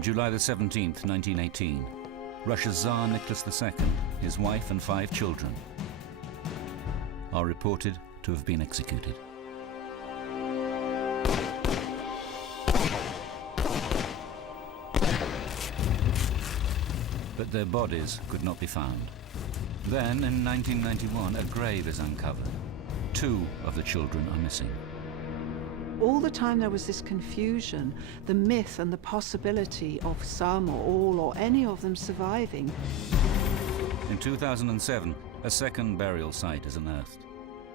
On July the 17th, 1918, Russia's Tsar Nicholas II, his wife and 5 children, are reported to have been executed. But their bodies could not be found. Then, in 1991, a grave is uncovered. 2 of the children are missing. All the time there was this confusion, the myth and the possibility of some or all or any of them surviving. In 2007, a second burial site is unearthed.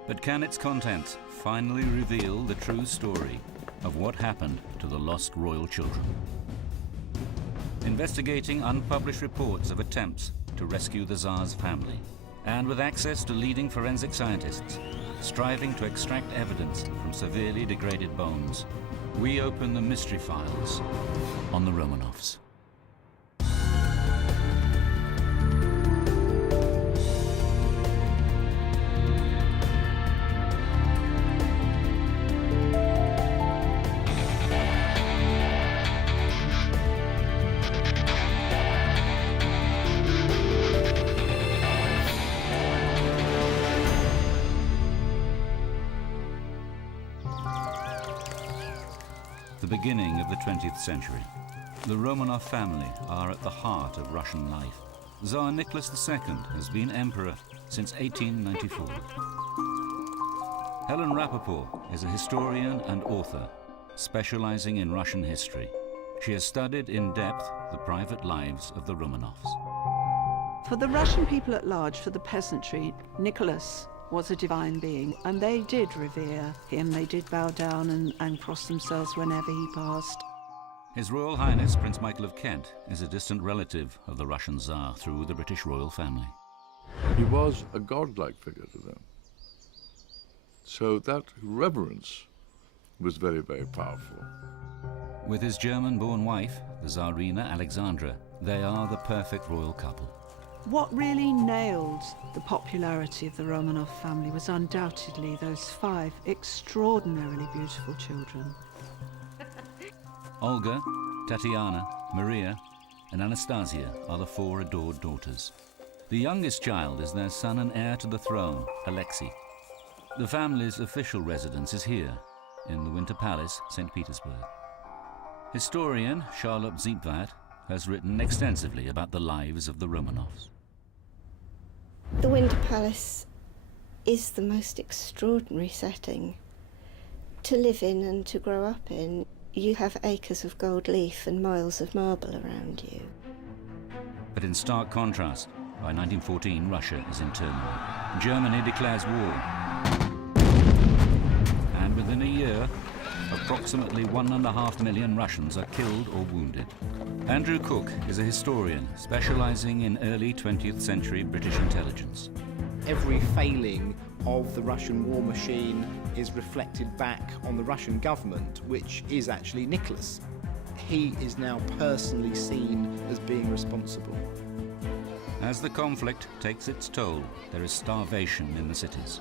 But can its contents finally reveal the true story of what happened to the lost royal children? Investigating unpublished reports of attempts to rescue the Tsar's family, and with access to leading forensic scientists, striving to extract evidence from severely degraded bones, we open the mystery files on the Romanovs. The beginning of the 20th century. The Romanov family are at the heart of Russian life. Tsar Nicholas II has been emperor since 1894. Helen Rappaport is a historian and author specializing in Russian history. She has studied in depth the private lives of the Romanovs. For the Russian people at large, for the peasantry, Nicholas was a divine being, and they did revere him. They did bow down and cross themselves whenever he passed. His Royal Highness Prince Michael of Kent is a distant relative of the Russian Tsar through the British royal family. He was a godlike figure to them. So that reverence was very, very powerful. With his German-born wife, the Tsarina Alexandra, they are the perfect royal couple. What really nailed the popularity of the Romanov family was undoubtedly those 5 extraordinarily beautiful children. Olga, Tatiana, Maria, and Anastasia are the 4 adored daughters. The youngest child is their son and heir to the throne, Alexei. The family's official residence is here, in the Winter Palace, St. Petersburg. Historian Charlotte Ziepwart has written extensively about the lives of the Romanovs. The Winter Palace is the most extraordinary setting to live in and to grow up in. You have acres of gold leaf and miles of marble around you. But in stark contrast, by 1914 Russia is in turmoil. Germany declares war. And within a year, approximately 1.5 million Russians are killed or wounded. Andrew Cook is a historian specializing in early 20th century British intelligence. Every failing of the Russian war machine is reflected back on the Russian government, which is actually Nicholas. He is now personally seen as being responsible. As the conflict takes its toll, there is starvation in the cities.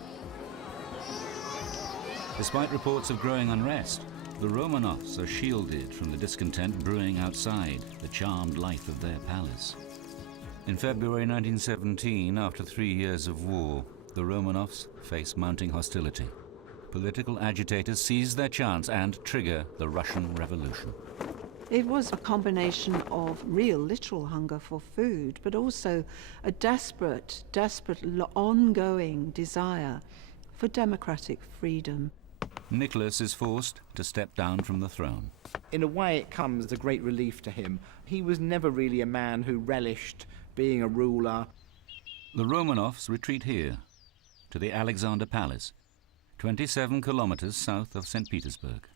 Despite reports of growing unrest, the Romanovs are shielded from the discontent brewing outside the charmed life of their palace. In February 1917, after 3 years of war, the Romanovs face mounting hostility. Political agitators seize their chance and trigger the Russian Revolution. It was a combination of real, literal hunger for food, but also a desperate, ongoing desire for democratic freedom. Nicholas is forced to step down from the throne. In a way, it comes as a great relief to him. He was never really a man who relished being a ruler. The Romanovs retreat here, to the Alexander Palace, 27 kilometers south of St. Petersburg.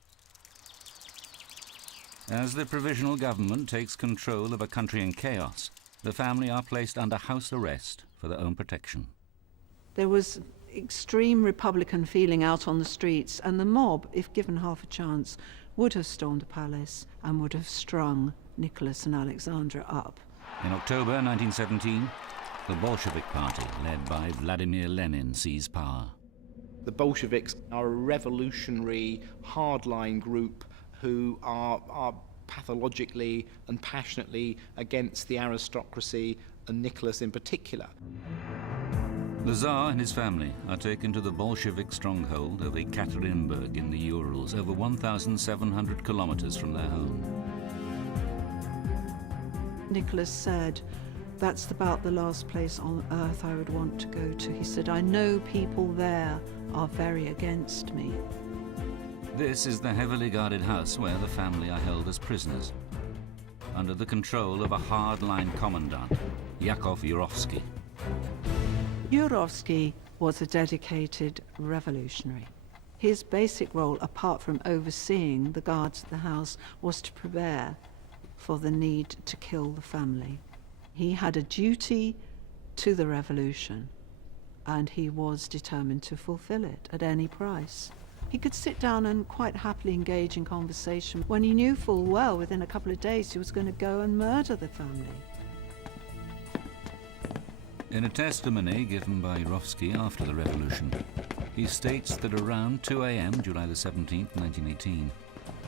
As the provisional government takes control of a country in chaos, the family are placed under house arrest for their own protection. There was extreme Republican feeling out on the streets, and the mob, if given half a chance, would have stormed the palace and would have strung Nicholas and Alexandra up. In October 1917, the Bolshevik Party, led by Vladimir Lenin, seized power. The Bolsheviks are a revolutionary, hardline group who are pathologically and passionately against the aristocracy and Nicholas in particular. The Tsar and his family are taken to the Bolshevik stronghold of Yekaterinburg in the Urals, over 1,700 kilometers from their home. Nicholas said, "That's about the last place on earth I would want to go to." He said, "I know people there are very against me." This is the heavily guarded house where the family are held as prisoners, under the control of a hard-line commandant, Yakov Yurovsky. Yurovsky was a dedicated revolutionary. His basic role, apart from overseeing the guards at the house, was to prepare for the need to kill the family. He had a duty to the revolution, and he was determined to fulfill it at any price. He could sit down and quite happily engage in conversation when he knew full well within a couple of days he was going to go and murder the family. In a testimony given by Yurovsky after the revolution, he states that around 2 a.m., July the 17th, 1918,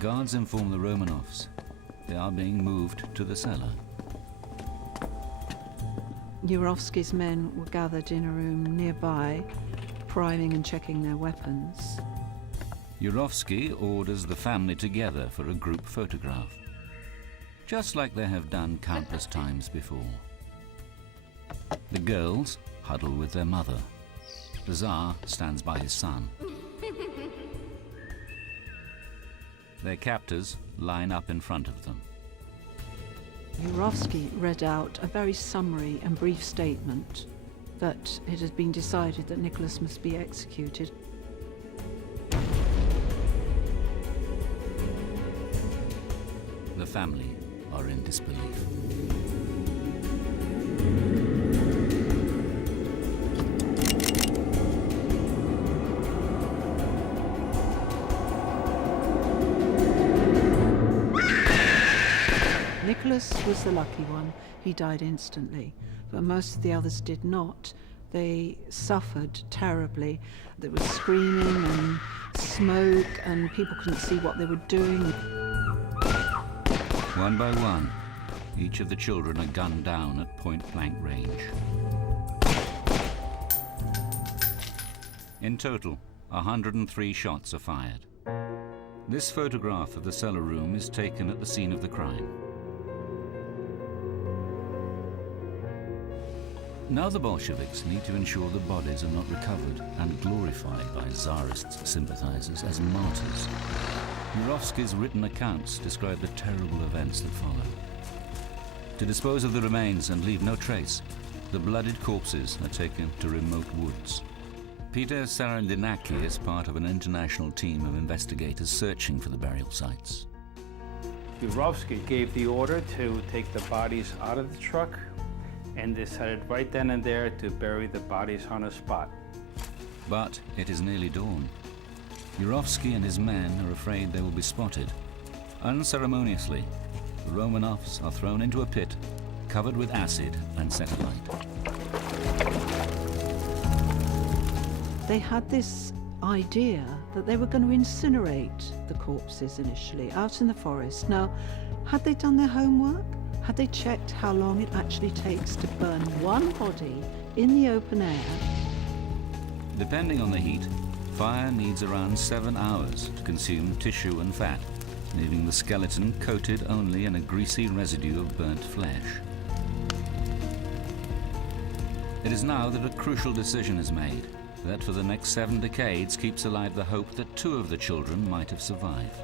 guards inform the Romanovs they are being moved to the cellar. Yurovsky's men were gathered in a room nearby, priming and checking their weapons. Yurovsky orders the family together for a group photograph, just like they have done countless times before. The girls huddle with their mother. The Tsar stands by his son. Their captors line up in front of them. Yurovsky read out a very summary and brief statement that it had been decided that Nicholas must be executed. The family are in disbelief. Nicholas was the lucky one. He died instantly, but most of the others did not. They suffered terribly. There was screaming and smoke, and people couldn't see what they were doing. One by one, each of the children are gunned down at point-blank range. In total, 103 shots are fired. This photograph of the cellar room is taken at the scene of the crime. Now the Bolsheviks need to ensure the bodies are not recovered and glorified by Tsarist sympathizers as martyrs. Yurovsky's written accounts describe the terrible events that followed. To dispose of the remains and leave no trace, the bloodied corpses are taken to remote woods. Peter Sarandinaki is part of an international team of investigators searching for the burial sites. Yurovsky gave the order to take the bodies out of the truck and decided right then and there to bury the bodies on a spot. But it is nearly dawn. Yurovsky and his men are afraid they will be spotted. Unceremoniously, the Romanovs are thrown into a pit covered with acid and set alight. They had this idea that they were going to incinerate the corpses initially out in the forest. Now, had they done their homework? Had they checked how long it actually takes to burn one body in the open air? Depending on the heat, fire needs around 7 hours to consume tissue and fat, leaving the skeleton coated only in a greasy residue of burnt flesh. It is now that a crucial decision is made that for the next 7 decades keeps alive the hope that 2 of the children might have survived.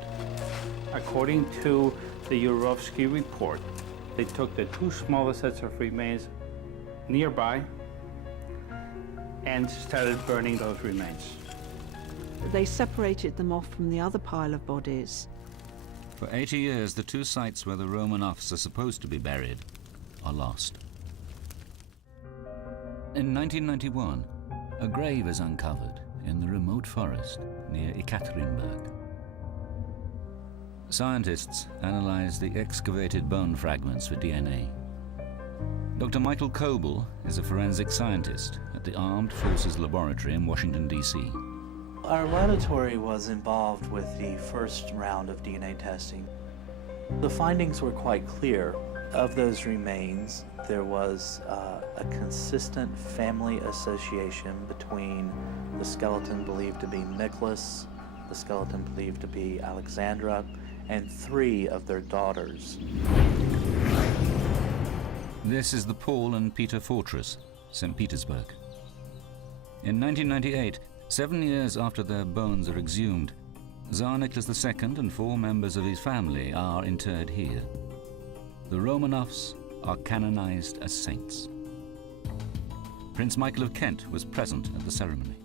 According to the Yurovsky report, they took the 2 smallest sets of remains nearby and started burning those remains. They separated them off from the other pile of bodies. For 80 years, the 2 sites where the Romanovs are supposed to be buried are lost. In 1991, a grave is uncovered in the remote forest near Yekaterinburg. Scientists analyze the excavated bone fragments for DNA. Dr. Michael Coble is a forensic scientist at the Armed Forces Laboratory in Washington, D.C. Our laboratory was involved with the first round of DNA testing. The findings were quite clear. Of those remains, there was a consistent family association between the skeleton believed to be Nicholas, the skeleton believed to be Alexandra, and 3 of their daughters. This is the Paul and Peter Fortress, St. Petersburg. In 1998, 7 years after their bones are exhumed, Tsar Nicholas II and 4 members of his family are interred here. The Romanovs are canonized as saints. Prince Michael of Kent was present at the ceremony.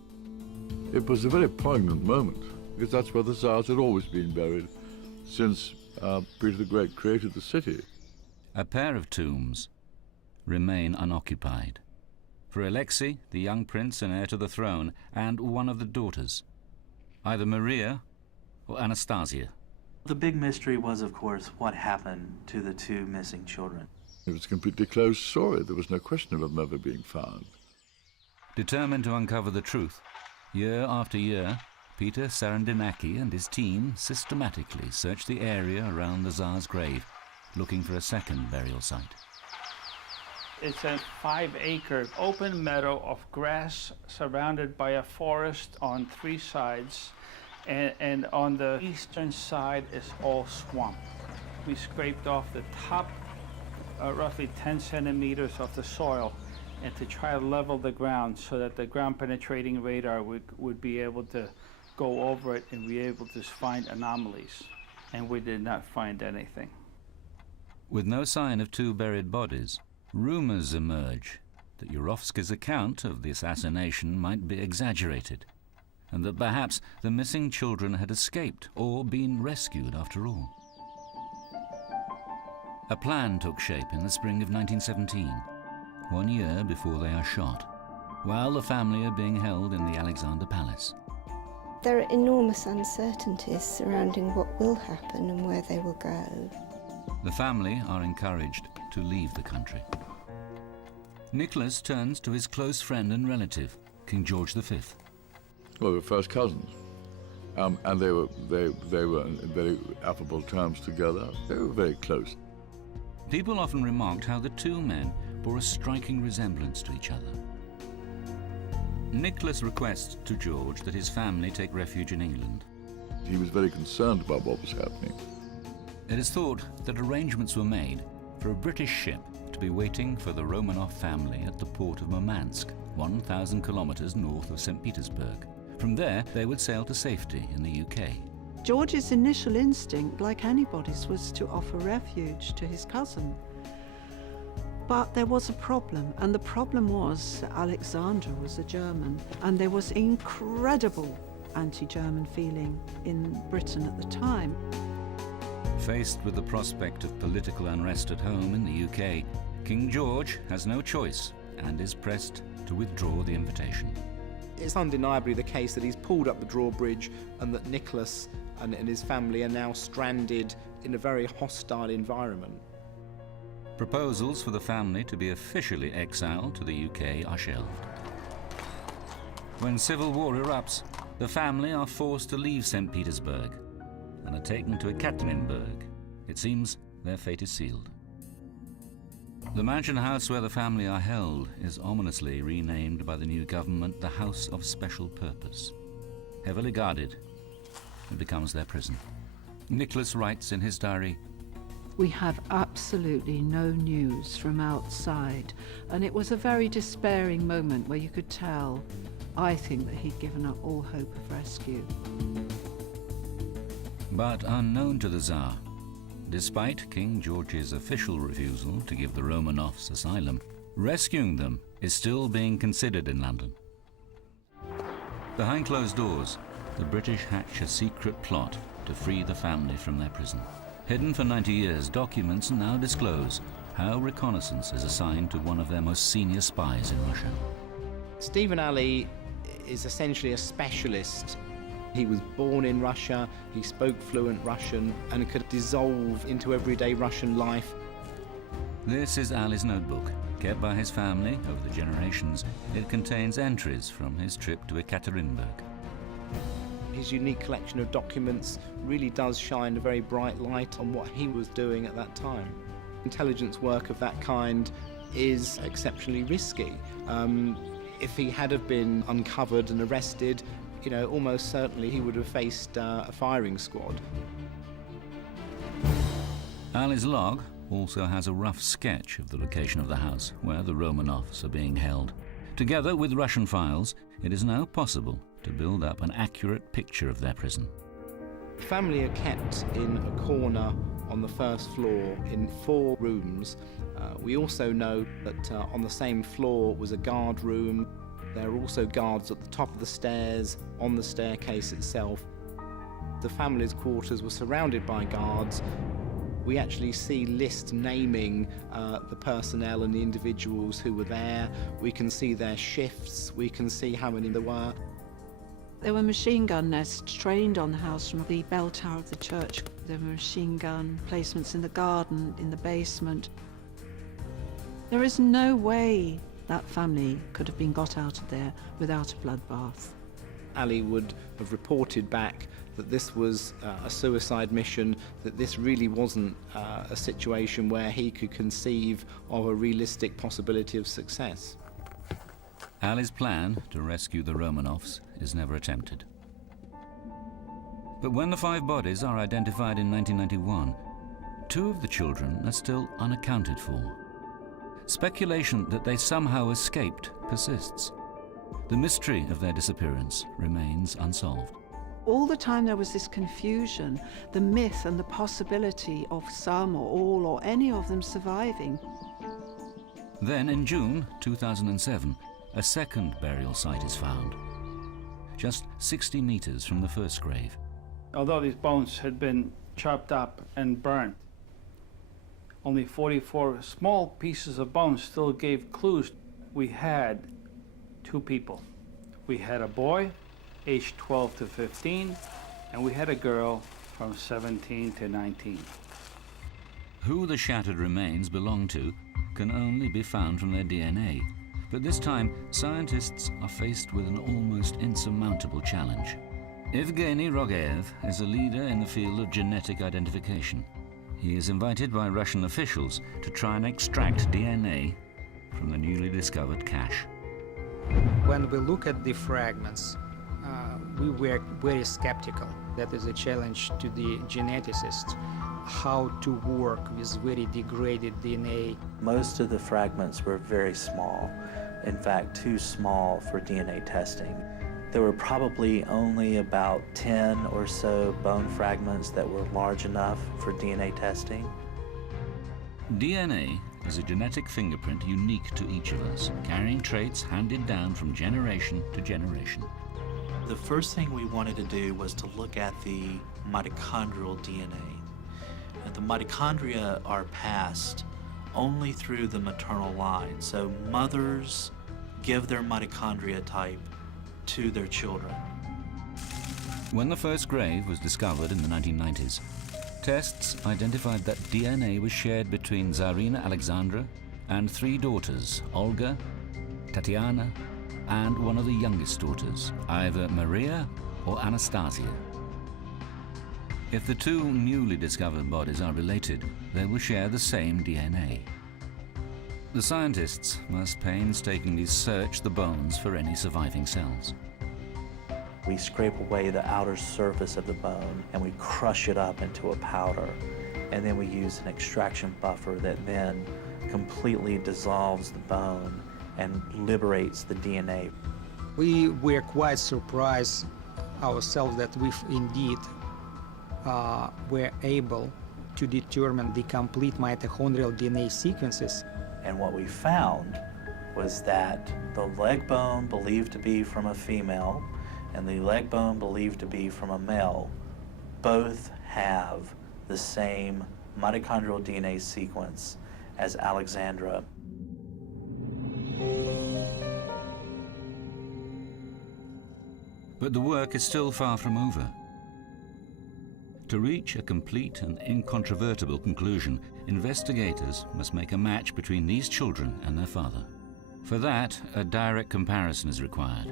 It was a very poignant moment, because that's where the Tsars had always been buried since Peter the Great created the city. A pair of tombs remain unoccupied. For Alexei, the young prince and heir to the throne, and one of the daughters, either Maria or Anastasia. The big mystery was, of course, what happened to the 2 missing children. It was a completely closed story. There was no question of them ever being found. Determined to uncover the truth, year after year, Peter Sarandinaki and his team systematically searched the area around the Tsar's grave, looking for a second burial site. It's a 5-acre open meadow of grass surrounded by a forest on 3 sides, and on the eastern side is all swamp. We scraped off the top roughly 10 centimeters of the soil, and to try to level the ground so that the ground penetrating radar would be able to go over it and be able to find anomalies. And we did not find anything. With no sign of 2 buried bodies, rumors emerge that Yurovsky's account of the assassination might be exaggerated, and that perhaps the missing children had escaped or been rescued after all. A plan took shape in the spring of 1917, 1 year before they are shot, while the family are being held in the Alexander Palace. There are enormous uncertainties surrounding what will happen and where they will go. The family are encouraged to leave the country. Nicholas turns to his close friend and relative, King George V. Well, they were first cousins, and they were in very affable terms together. They were very close. People often remarked how the 2 men bore a striking resemblance to each other. Nicholas requests to George that his family take refuge in England. He was very concerned about what was happening. It is thought that arrangements were made for a British ship to be waiting for the Romanov family at the port of Murmansk, 1,000 kilometers north of St. Petersburg. From there, they would sail to safety in the UK. George's initial instinct, like anybody's, was to offer refuge to his cousin. But there was a problem, and the problem was that Alexandra was a German, and there was incredible anti-German feeling in Britain at the time. Faced with the prospect of political unrest at home in the UK, King George has no choice and is pressed to withdraw the invitation. It's undeniably the case that he's pulled up the drawbridge and that Nicholas and his family are now stranded in a very hostile environment. Proposals for the family to be officially exiled to the UK are shelved. When civil war erupts, the family are forced to leave St. Petersburg and are taken to Yekaterinburg. It seems their fate is sealed. The mansion house where the family are held is ominously renamed by the new government the House of Special Purpose. Heavily guarded, it becomes their prison. Nicholas writes in his diary, We have absolutely no news from outside, and it was a very despairing moment where you could tell, I think, that he'd given up all hope of rescue. But unknown to the Tsar, despite King George's official refusal to give the Romanovs asylum, rescuing them is still being considered in London. Behind closed doors, the British hatch a secret plot to free the family from their prison. Hidden for 90 years, documents now disclose how reconnaissance is assigned to one of their most senior spies in Russia. Stephen Alley is essentially a specialist. He was born in Russia, he spoke fluent Russian and could dissolve into everyday Russian life. This is Ali's notebook, kept by his family over the generations. It contains entries from his trip to Yekaterinburg. His unique collection of documents really does shine a very bright light on what he was doing at that time. Intelligence work of that kind is exceptionally risky. If he had have been uncovered and arrested, almost certainly he would have faced a firing squad. Ali's log also has a rough sketch of the location of the house where the Romanovs are being held. Together with Russian files, it is now possible to build up an accurate picture of their prison. The family are kept in a corner on the first floor in 4 rooms. We also know that on the same floor was a guard room. There are also guards at the top of the stairs, on the staircase itself. The family's quarters were surrounded by guards. We actually see lists naming the personnel and the individuals who were there. We can see their shifts. We can see how many there were. There were machine gun nests trained on the house from the bell tower of the church. There were machine gun placements in the garden, in the basement. There is no way that family could have been got out of there without a bloodbath. Ali would have reported back that this was a suicide mission, that this really wasn't a situation where he could conceive of a realistic possibility of success. Ali's plan to rescue the Romanovs is never attempted. But when the 5 bodies are identified in 1991, 2 of the children are still unaccounted for. Speculation that they somehow escaped persists. The mystery of their disappearance remains unsolved. All the time there was this confusion, the myth and the possibility of some or all or any of them surviving. Then in June 2007, a second burial site is found, just 60 meters from the first grave. Although these bones had been chopped up and burnt, only 44 small pieces of bone still gave clues. We had 2 people. We had a boy, aged 12 to 15, and we had a girl from 17 to 19. Who the shattered remains belong to can only be found from their DNA. But this time, scientists are faced with an almost insurmountable challenge. Evgeny Rogev is a leader in the field of genetic identification. He is invited by Russian officials to try and extract DNA from the newly discovered cache. When we look at the fragments, we were very skeptical. That is a challenge to the geneticists, how to work with very degraded DNA. Most of the fragments were very small, in fact, too small for DNA testing. There were probably only about 10 or so bone fragments that were large enough for DNA testing. DNA is a genetic fingerprint unique to each of us, carrying traits handed down from generation to generation. The first thing we wanted to do was to look at the mitochondrial DNA. And the mitochondria are passed only through the maternal line. So mothers give their mitochondria type to their children. When the first grave was discovered in the 1990s, tests identified that DNA was shared between Tsarina Alexandra and 3 daughters, Olga, Tatiana, and one of the youngest daughters, either Maria or Anastasia. If the 2 newly discovered bodies are related, they will share the same DNA. The scientists must painstakingly search the bones for any surviving cells. We scrape away the outer surface of the bone and we crush it up into a powder. And then we use an extraction buffer that then completely dissolves the bone and liberates the DNA. We were quite surprised ourselves that we indeed were able to determine the complete mitochondrial DNA sequences. And what we found was that the leg bone believed to be from a female and the leg bone believed to be from a male both have the same mitochondrial DNA sequence as Alexandra. But the work is still far from over. To reach a complete and incontrovertible conclusion, investigators must make a match between these children and their father. For that, a direct comparison is required,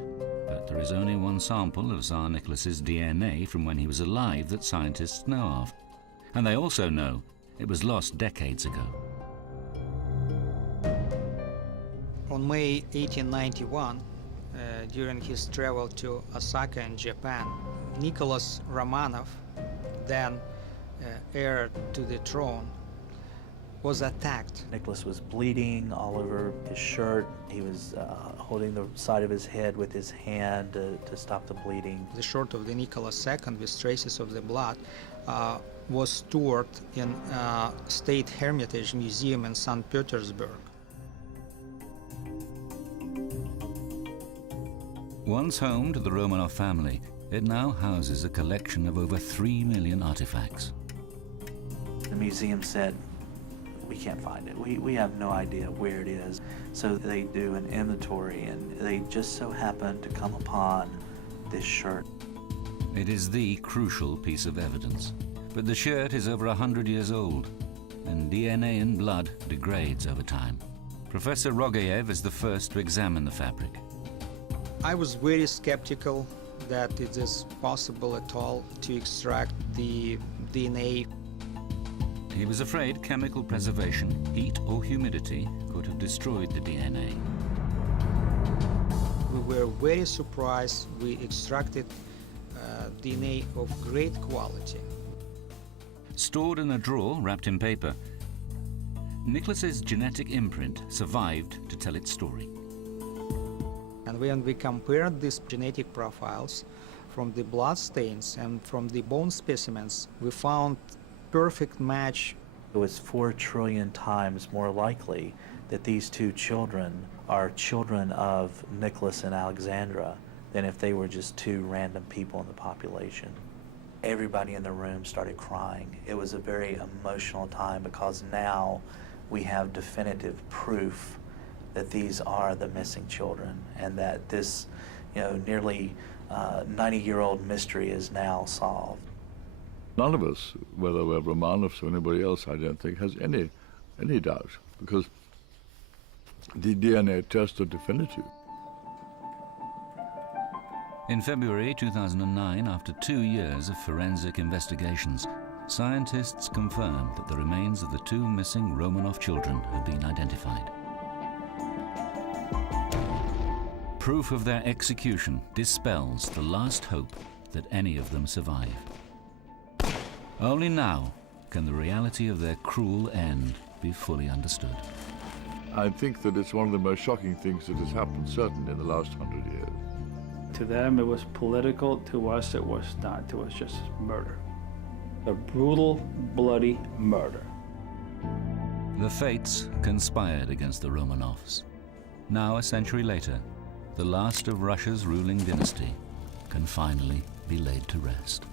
but there is only one sample of Tsar Nicholas's DNA from when he was alive that scientists know of. And they also know it was lost decades ago. On May 1891, during his travel to Osaka in Japan, Nicholas Romanov, then heir to the throne, was attacked. Nicholas was bleeding all over his shirt. He was holding the side of his head with his hand to stop the bleeding. The shirt of the Nicholas II with traces of the blood was stored in State Hermitage Museum in St. Petersburg. Once home to the Romanov family, it now houses a collection of over 3 million artifacts. The museum said, we can't find it. We have no idea where it is. So they do an inventory, and they just so happen to come upon this shirt. It is the crucial piece of evidence. But the shirt is over 100 years old, and DNA in blood degrades over time. Professor Rogayev is the first to examine the fabric. I was very skeptical that it is possible at all to extract the DNA. He was afraid chemical preservation, heat or humidity, could have destroyed the DNA. We were very surprised. We extracted DNA of great quality. Stored in a drawer wrapped in paper, Nicholas's genetic imprint survived to tell its story. And when we compared these genetic profiles from the blood stains and from the bone specimens, we found perfect match. It was 4 trillion times more likely that these two children are children of Nicholas and Alexandra than if they were just 2 random people in the population. Everybody in the room started crying. It was a very emotional time because now we have definitive proof that these are the missing children and that this, nearly 90-year-old mystery is now solved. None of us, whether we're Romanovs or anybody else, I don't think, has any doubt, because the DNA tests are definitive. In February 2009, after 2 years of forensic investigations, scientists confirmed that the remains of the 2 missing Romanov children had been identified. Proof of their execution dispels the last hope that any of them survive. Only now can the reality of their cruel end be fully understood. I think that it's one of the most shocking things that has happened, certainly in the last 100 years. To them it was political, to us it was not. It was just murder. A brutal, bloody murder. The fates conspired against the Romanovs. Now, a century later, the last of Russia's ruling dynasty can finally be laid to rest.